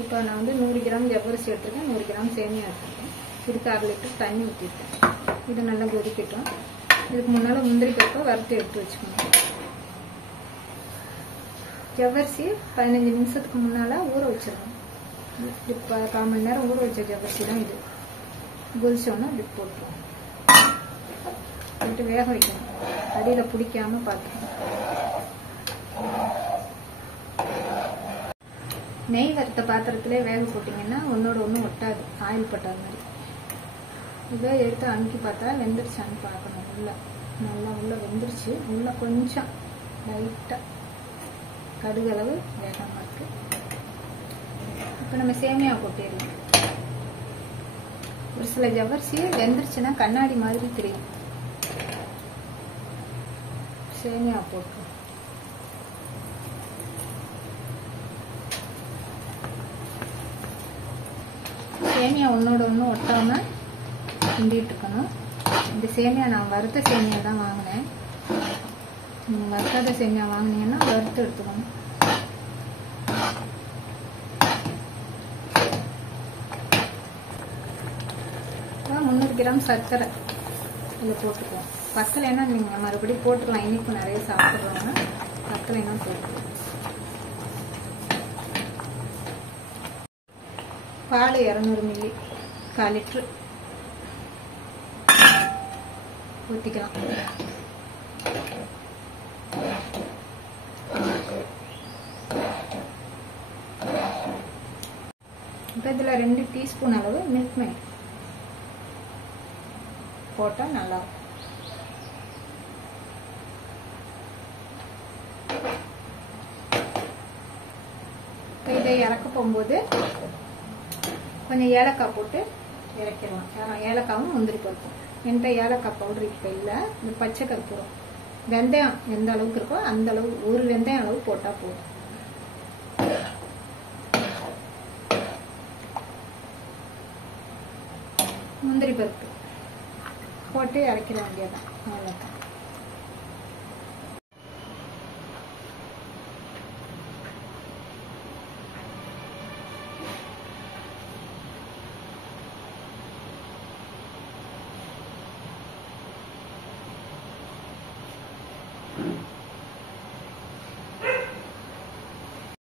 இப்போ நான் வந்து 100 கிராம் ஜவ்வரிசி எடுத்துருக்கேன், 100 கிராம் சேமியா எடுத்துருக்கேன். இதுக்கு 1/2 லிட்டர் தண்ணி ஊற்றிருக்கேன். இது நல்லா கொதிக்கட்டும். இதுக்கு முன்னால் முந்திரி பருப்பை வறுத்து எடுத்து வச்சுக்கணும். ஜவ்வரிசி 15 நிமிஷத்துக்கு முன்னால் ஊற வச்சிடணும். இப்போ 1/4 மணி நேரம் ஊற வச்ச ஜவ்வரிசி தான் இது. கொதிச்சோன்னா இப்படி போட்டுருவோம். போட்டு வேக வைக்கணும். அடியில் பிடிக்காம பார்த்துக்கணும். நெய் வறுத்த பாத்திரத்திலே வேக போட்டிங்கன்னா ஒன்னோட ஒன்று ஒட்டாது, ஆயில் பட்டாத மாதிரி. இதை எடுத்து அமுக்கி பார்த்தா வெந்துருச்சான்னு பார்க்கணும். நல்லா வெந்துருச்சு. உள்ள கொஞ்சம் லைட்டாக கடுகளவு வேகமாக இருக்கு. இப்போ நம்ம சேமியா போட்டிடலாம். ஒரு சில ஜவ்வரிசி வெந்துருச்சுன்னா கண்ணாடி மாதிரி தெரியும். சேமியா போட்டு சேமியா ஒன்னோட ஒன்று ஒட்டாம கிண்டிட்டு இருக்கணும். இந்த சேமியா நான் வறுத்த சேமியா தான் வாங்கினேன். நீங்கள் வறுக்காத சேமியா வாங்கினீங்கன்னா வறுத்து எடுத்துக்கணும். 300 கிராம் சர்க்கரை இதில் போட்டுக்குவோம். பத்தலைன்னா நீங்கள் மறுபடியும் போட்டுக்கலாம். இனிப்பு நிறைய சாப்பிட்றோன்னா பத்தலைன்னா போட்டுக்கலாம். பால் 200 மில்லி, 1/4 லிட்டரு ஊற்றிக்கலாம். இப்போ இதில் 2 டீஸ்பூன் அளவு மில்க் மேட் போட்டால் நல்லா இருக்கும். இதை இறக்க போகும்போது கொஞ்சம் ஏலக்காய் போட்டு இறக்கிடலாம். ஏலக்காவும் முந்திரி பருப்பும். என்கிட்ட ஏலக்காய் பவுடர் இப்போ இல்லை. இந்த பச்சை கற்பூரம், வெந்தயம் எந்த அளவுக்கு இருக்கோ அந்த அளவு, ஒரு வெந்தயம் அளவு போட்டால் போதும். முந்திரி பருப்பு போட்டு இறக்கிட வேண்டியதான். அவ்வளோதான்.